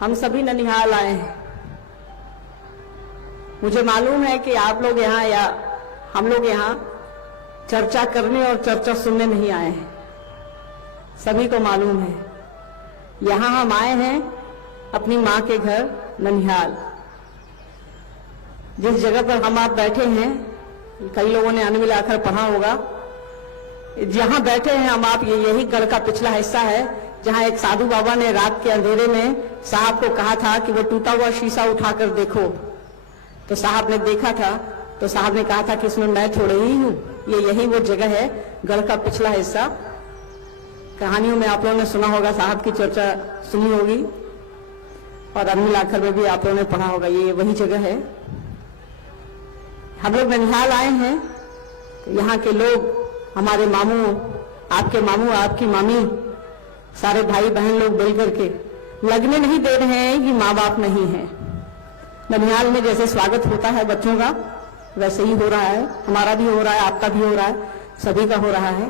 हम सभी ननिहाल आए हैं। मुझे मालूम है कि आप लोग यहाँ या हम लोग यहाँ चर्चा करने और चर्चा सुनने नहीं आए हैं, सभी को मालूम है। यहाँ हम आए हैं अपनी माँ के घर ननिहाल। जिस जगह पर हम आप बैठे हैं, कई लोगों ने अन्न मिलाकर पढ़ा होगा, जहां बैठे हैं हम आप, यही गढ़ का पिछला हिस्सा है जहां एक साधु बाबा ने रात के अंधेरे में साहब को कहा था कि वो टूटा हुआ शीशा उठाकर देखो। तो साहब ने देखा था, तो साहब ने कहा था कि इसमें मैं थोड़े ही हूं, ये यही वो जगह है, गढ़ का पिछला हिस्सा। कहानियों में आप लोगों ने सुना होगा, साहब की चर्चा सुनी होगी, और अन्न मिलाकर में भी आप लोगों ने पढ़ा होगा, ये वही जगह है। हम लोग ननिहाल आए हैं, तो यहाँ के लोग, हमारे मामू, आपके मामू, आपकी मामी, सारे भाई बहन लोग मिल करके लगने नहीं दे रहे हैं कि माँ बाप नहीं है। ननिहाल में जैसे स्वागत होता है बच्चों का, वैसे ही हो रहा है, हमारा भी हो रहा है, आपका भी हो रहा है, सभी का हो रहा है।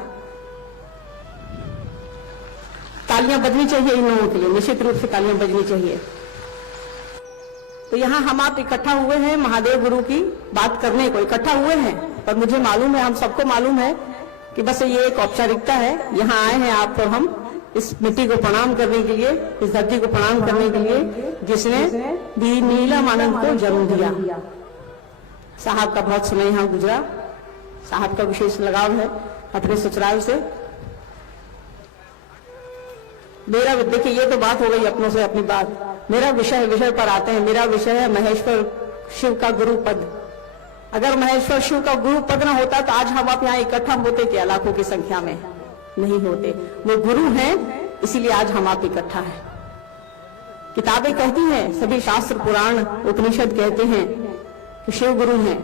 तालियां बजनी चाहिए इन लोगों के लिए, निश्चित रूप से तालियां बजनी चाहिए। तो यहाँ हम आप इकट्ठा हुए हैं महादेव गुरु की बात करने को इकट्ठा हुए हैं, पर मुझे मालूम है, हम सबको मालूम है कि बस ये एक औपचारिकता है। यहाँ आए हैं आप और हम इस मिट्टी को प्रणाम करने के लिए, इस धरती को प्रणाम करने के लिए जिसने दी नीलम आनंद को जन्म दिया। साहब का बहुत समय यहाँ गुजरा, साहब का विशेष लगाव है अपने ससुराल से। मेरा, देखिए ये तो बात हो गई अपनों से अपनी बात। मेरा विषय पर आते हैं। मेरा विषय है महेश्वर शिव का गुरु पद। अगर महेश्वर शिव का गुरु पद ना होता तो आज हम आप यहाँ इकट्ठा होते क्या? लाखों की संख्या में नहीं होते। वो गुरु हैं, इसीलिए आज हम आप इकट्ठा हैं। किताबें कहती हैं, सभी शास्त्र पुराण उपनिषद कहते हैं कि शिव गुरु हैं।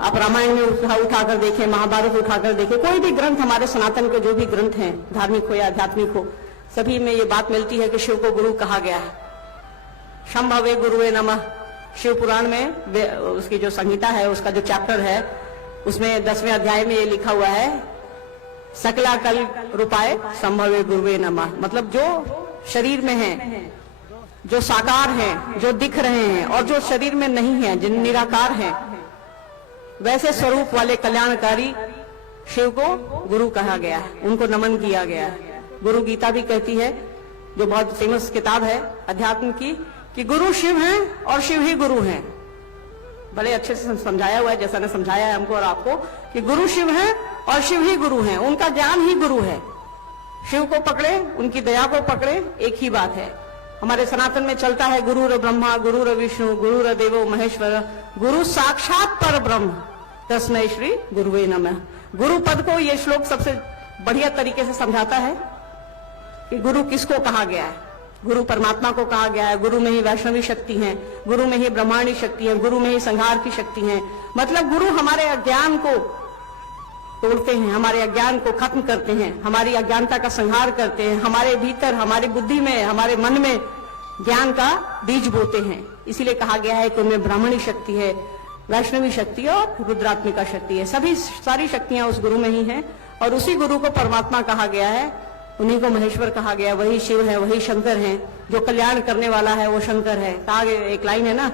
आप रामायण में उठाकर देखें, महाभारत उठाकर देखें, कोई भी ग्रंथ, हमारे सनातन के जो भी ग्रंथ हैं, धार्मिक हो या आध्यात्मिक हो, सभी में ये बात मिलती है कि शिव को गुरु कहा गया है। शंभवे गुरुवे नमः, शिव पुराण में उसकी जो संहिता है, उसका जो चैप्टर है, उसमें 10वें अध्याय में ये लिखा हुआ है, सकला कल रूपाय संभवे गुरुवे नमः। मतलब जो शरीर में है, जो साकार हैं, जो दिख रहे हैं, और जो शरीर में नहीं है, जिन निराकार हैं, वैसे स्वरूप वाले कल्याणकारी शिव को गुरु कहा गया है, उनको नमन किया गया है। गुरु गीता भी कहती है, जो बहुत फेमस किताब है अध्यात्म की, कि गुरु शिव हैं और शिव ही गुरु हैं। बड़े अच्छे से समझाया हुआ है, जैसा ने समझाया है हमको और आपको, कि गुरु शिव हैं और शिव ही गुरु हैं। उनका ज्ञान ही गुरु है। शिव को पकड़े, उनकी दया को पकड़े, एक ही बात है। हमारे सनातन में चलता है, गुरुर ब्रह्मा गुरुर विष्णु गुरुर देवो महेश्वर गुरु साक्षात पर ब्रह्म तस्मै श्री गुरुवे नमः। गुरु पद को ये श्लोक सबसे बढ़िया तरीके से समझाता है कि गुरु किसको कहा गया है। गुरु परमात्मा को कहा गया है। गुरु में ही वैष्णवी शक्ति है, गुरु में ही ब्रह्मांडी शक्ति है, गुरु में ही संहार की शक्ति है। मतलब गुरु हमारे अज्ञान को तोड़ते हैं, हमारे अज्ञान को खत्म करते हैं, हमारी अज्ञानता का संहार करते हैं, हमारे भीतर, हमारी बुद्धि में, हमारे मन में ज्ञान का बीज बोते हैं। इसीलिए कहा गया है कि उनमें ब्राह्मणी शक्ति है, वैष्णवी शक्ति और रुद्रात्मिका शक्ति है। सभी सारी शक्तियां उस गुरु में ही हैं, और उसी गुरु को परमात्मा कहा गया है, उन्हीं को महेश्वर कहा गया। वही शिव है, वही शंकर है, जो कल्याण करने वाला है वो शंकर है। आगे एक लाइन है ना,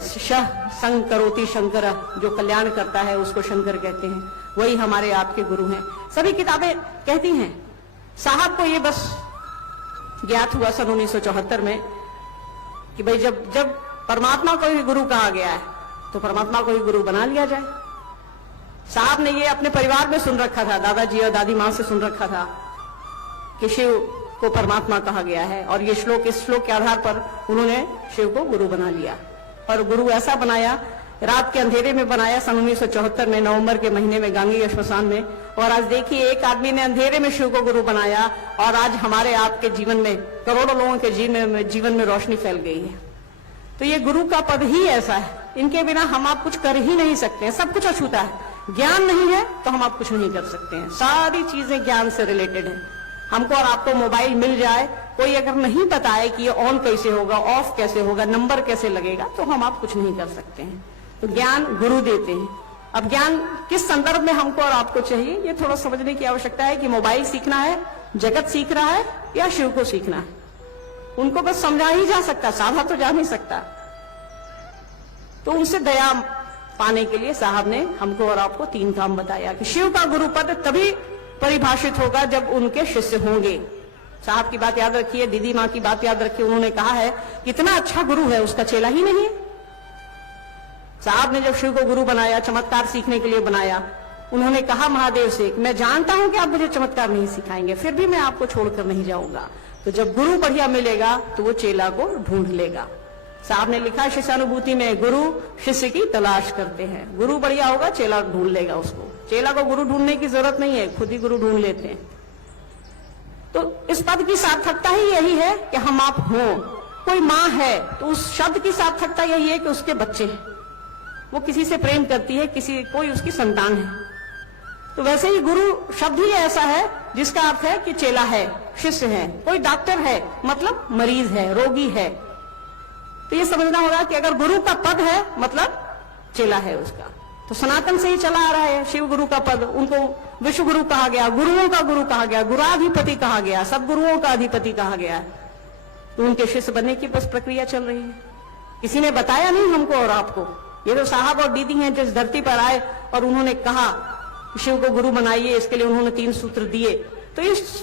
शह संग करोति शंकर, जो कल्याण करता है उसको शंकर कहते हैं। वही हमारे आपके गुरु हैं। सभी किताबें कहती हैं। साहब को ये बस ज्ञात हुआ सन 1974 में कि भाई जब परमात्मा को ही गुरु कहा गया है तो परमात्मा को ही गुरु बना लिया जाए। साहब ने ये अपने परिवार में सुन रखा था, दादाजी और दादी माँ से सुन रखा था कि शिव को परमात्मा कहा गया है, और ये श्लोक, इस श्लोक के आधार पर उन्होंने शिव को गुरु बना लिया। और गुरु ऐसा बनाया, रात के अंधेरे में बनाया सन 1974 में, नवंबर के महीने में गांगी श्मशान में। और आज देखिए, एक आदमी ने अंधेरे में शिव को गुरु बनाया, और आज हमारे आपके जीवन में, करोड़ों लोगों के जीवन में रोशनी फैल गई है। तो ये गुरु का पद ही ऐसा है, इनके बिना हम आप कुछ कर ही नहीं सकते हैं। सब कुछ अछूता है। ज्ञान नहीं है तो हम आप कुछ नहीं कर सकते हैं। सारी चीजें ज्ञान से रिलेटेड है। हमको और आपको मोबाइल मिल जाए, कोई अगर नहीं बताए कि ये ऑन कैसे होगा, ऑफ कैसे होगा, नंबर कैसे लगेगा, तो हम आप कुछ नहीं कर सकते हैं। तो ज्ञान गुरु देते हैं। अब ज्ञान किस संदर्भ में हमको और आपको चाहिए, ये थोड़ा समझने की आवश्यकता है कि मोबाइल सीखना है, जगत सीख रहा है, या शिव को सीखना है। उनको बस समझा ही जा सकता, साधा तो जा नहीं सकता। तो उनसे दया पाने के लिए साहब ने हमको और आपको 3 काम बताया कि शिव का गुरु पद तभी परिभाषित होगा जब उनके शिष्य होंगे। साहब की बात याद रखिए, दीदी माँ की बात याद रखिए। उन्होंने कहा है कितना अच्छा गुरु है, उसका चेला ही नहीं है। साहब ने जब शिव को गुरु बनाया, चमत्कार सीखने के लिए बनाया, उन्होंने कहा महादेव से, मैं जानता हूं कि आप मुझे चमत्कार नहीं सिखाएंगे, फिर भी मैं आपको छोड़कर नहीं जाऊंगा। तो जब गुरु बढ़िया मिलेगा तो वो चेला को ढूंढ लेगा। साहब ने लिखा शिष्यानुभूति में, गुरु शिष्य की तलाश करते हैं। गुरु बढ़िया होगा, चेला ढूंढ लेगा उसको। चेला को गुरु ढूंढने की जरूरत नहीं है, खुद ही गुरु ढूंढ लेते हैं। तो इस पद की सार्थकता ही यही है कि हम आप हों। कोई माँ है तो उस शब्द की सार्थकता यही है कि उसके बच्चे हैं, वो किसी से प्रेम करती है, कोई उसकी संतान है। तो वैसे ही गुरु शब्द ही ऐसा है जिसका अर्थ है कि चेला है, शिष्य है। कोई डॉक्टर है मतलब मरीज है, रोगी है। तो ये समझना होगा कि अगर गुरु का पद है मतलब चेला है उसका। तो सनातन से ही चला आ रहा है शिव गुरु का पद। उनको विश्व गुरु कहा गया, गुरुओं का गुरु कहा गया, गुराधिपति कहा गया, सब गुरुओं का अधिपति कहा गया। तो उनके शिष्य बनने की बस प्रक्रिया चल रही है। किसी ने बताया नहीं हमको और आपको। ये तो साहब और दीदी हैं जिस धरती पर आए और उन्होंने कहा शिव को गुरु बनाइए, इसके लिए उन्होंने 3 सूत्र दिए। तो इस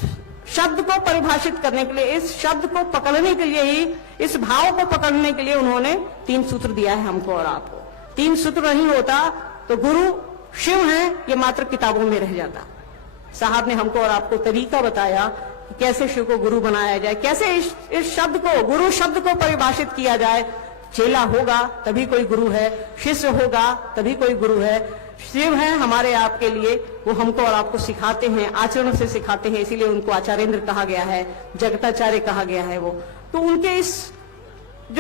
शब्द को परिभाषित करने के लिए, इस शब्द को पकड़ने के लिए ही, इस भाव को पकड़ने के लिए उन्होंने 3 सूत्र दिया है हमको और आपको। 3 सूत्र नहीं होता तो गुरु शिव हैं ये मात्र किताबों में रह जाता। साहब ने हमको और आपको तरीका बताया कि कैसे शिव को गुरु बनाया जाए, कैसे इस शब्द को, गुरु शब्द को परिभाषित किया जाए। चेला होगा तभी कोई गुरु है, शिष्य होगा तभी कोई गुरु है। शिव है हमारे आपके लिए, वो हमको और आपको सिखाते हैं, आचरण से सिखाते हैं, इसीलिए उनको आचार्येंद्र कहा गया है, जगताचार्य कहा गया है। वो तो उनके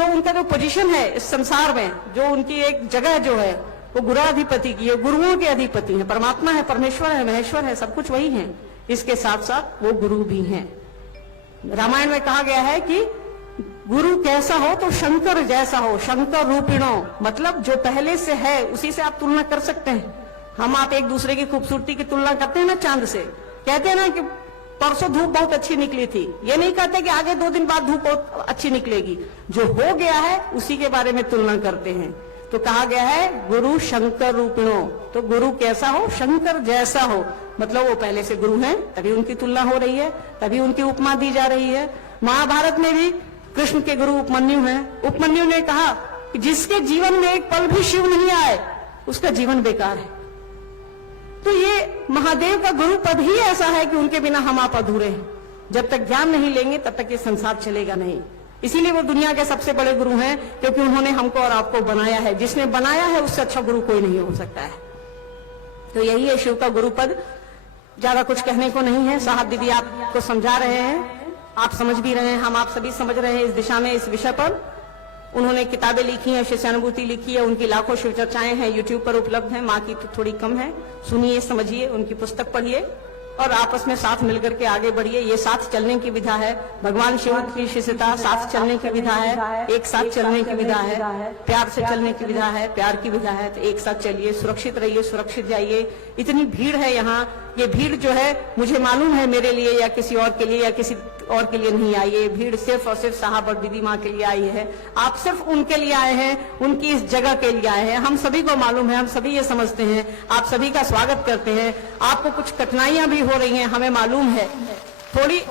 उनका जो पोजीशन है इस संसार में, जो उनकी एक जगह जो है वो गुराधिपति की है, गुरुओं के अधिपति है। परमात्मा है, परमेश्वर है, महेश्वर है, सब कुछ वही है। इसके साथ साथ वो गुरु भी हैं। रामायण में कहा गया है कि गुरु कैसा हो तो शंकर जैसा हो, शंकर रूपिणो, मतलब जो पहले से है उसी से आप तुलना कर सकते हैं। हम आप एक दूसरे की खूबसूरती की तुलना करते हैं ना चांद से। कहते हैं ना कि परसों धूप बहुत अच्छी निकली थी, ये नहीं कहते कि आगे 2 दिन बाद धूप बहुत अच्छी निकलेगी। जो हो गया है उसी के बारे में तुलना करते हैं। तो कहा गया है गुरु शंकर रूपिणो, तो गुरु कैसा हो, शंकर जैसा हो, मतलब वो पहले से गुरु हैं, तभी उनकी तुलना हो रही है, तभी उनकी उपमा दी जा रही है। महाभारत में भी कृष्ण के गुरु उपमन्यु हैं। उपमन्यु ने कहा कि जिसके जीवन में एक पल भी शिव नहीं आए उसका जीवन बेकार है। तो ये महादेव का गुरु पद ही ऐसा है कि उनके बिना हम आप अधूरे हैं। जब तक ज्ञान नहीं लेंगे तब तक ये संसार चलेगा नहीं। इसीलिए वो दुनिया के सबसे बड़े गुरु हैं, क्योंकि उन्होंने हमको और आपको बनाया है। जिसने बनाया है उससे अच्छा गुरु कोई नहीं हो सकता है। तो यही है शिव का गुरु पद। ज्यादा कुछ कहने को नहीं है। साहब दीदी आपको समझा रहे हैं, आप समझ भी रहे हैं, हम आप सभी समझ रहे हैं इस दिशा में, इस विषय पर। उन्होंने किताबें लिखी हैं, शिष्यानुभूति लिखी है, उनकी लाखों शिव चर्चाएं हैं, यूट्यूब पर उपलब्ध हैं। माँ की तो थोड़ी कम है, सुनिए, समझिए, उनकी पुस्तक पढ़िए और आपस में साथ मिलकर के आगे बढ़िए। ये साथ चलने की विधा है। भगवान शिव की शिष्यता साथ चलने की विधा है, एक साथ चलने की विधा है, प्यार से चलने की विधा है, प्यार की विधा है। तो एक साथ चलिए, सुरक्षित रहिए, सुरक्षित जाइए। इतनी भीड़ है यहाँ, ये भीड़ जो है मुझे मालूम है मेरे लिए या किसी और के लिए या किसी और के लिए नहीं आई। ये भीड़ सिर्फ और सिर्फ साहब और दीदी माँ के लिए आई है। आप सिर्फ उनके लिए आए हैं, उनकी इस जगह के लिए आए हैं। हम सभी को मालूम है, हम सभी ये समझते हैं, आप सभी का स्वागत करते हैं। आपको कुछ कठिनाइयां भी हो रही हैं, हमें मालूम है। थोड़ी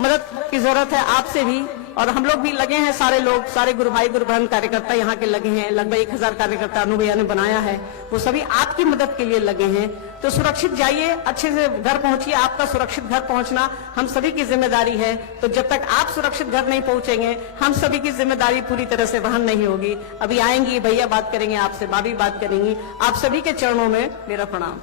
मदद की जरूरत है आपसे भी, और हम लोग भी लगे हैं, सारे लोग, सारे गुरु भाई गुरु बहन कार्यकर्ता यहाँ के लगे हैं। लगभग 1000 कार्यकर्ता अनु भैया ने बनाया है, वो सभी आपकी मदद के लिए लगे हैं। तो सुरक्षित जाइए, अच्छे से घर पहुंचिए। आपका सुरक्षित घर पहुंचना हम सभी की जिम्मेदारी है। तो जब तक आप सुरक्षित घर नहीं पहुंचेंगे, हम सभी की जिम्मेदारी पूरी तरह से वहन नहीं होगी। अभी आएंगी भैया, बात करेंगे आपसे, भाभी बात करेंगी। आप सभी के चरणों में मेरा प्रणाम।